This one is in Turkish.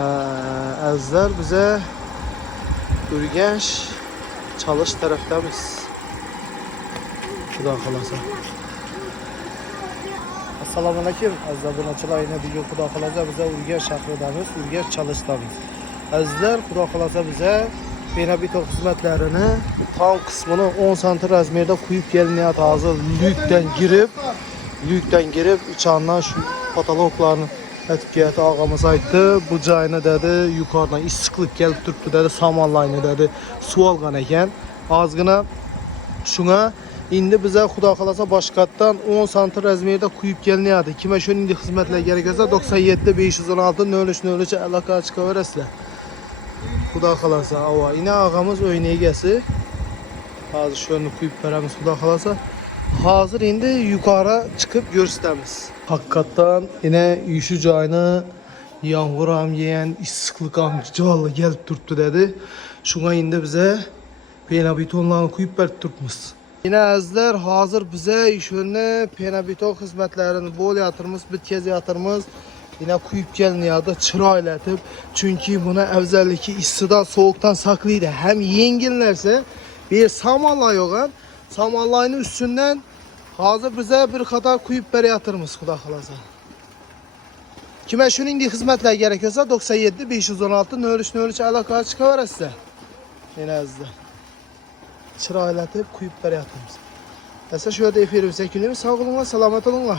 Əzizlər bizə Ürgənç Çalış tərəfdəmiz. Xuda xalasa. Assalamu alaikum. Əzizlər yine bir gün Xuda xalasa bizə Ürgənç şəhərindəmiz, Ürgənç Çalışdəmiz. Əzizlər Xuda xalasa bizə Benabito xidmətlərini tam kısmını 10 cm razmerdə koyup gəliniyat hazır lükdən girib içandan şu patologlarını etkiyeti ağamız aytdı. Bu cayını dedi yukarıdan istiqlik gelip durdu dedi, samanlayını dedi, sualgan eken azgına şuna indi bize Xuda xalasa başqatdan 10 cm razmerdə koyup gəliniyatı. Kime şunu indi xidmətlər gerekirse 97 516 0303 əlaqə çıqa verəsilər. Xuda xalasa ava yine ağamız öynəygəsi hazır şunu koyup verəmiz. Xuda xalasa hazır indi yukarı çıkıp göstərimiz. Hakikaten yine yüşü cayını yağmuram yiyen istiqlıqam canlı gelip durdu dedi. Şuna indi bize penabitonlarını koyup verip durmuş. Yine əzizlər hazır bize işönü penabiton xizmətlərini bol yatırmız, bitkez yatırmız. Yine koyup gəliniyadı çıraylatıb. Çünkü buna əvzəllikki istidan, soğuktan saklıydı. Hem yengillərsə bir samanla yoğan. Samanlayının üstünden hazır bize bir kadar koyup beri yatırmız Xuda xalasa. Kime şunu indi xizmətlər gerekiyorsa 97 516 0303 əlaqə çıqa verəsizlər. Yine əzizlər. Çıraylatıp koyup beri yatırmız. Mesela şöyle efirimize günümüz sağ olunlar, selamet olunlar.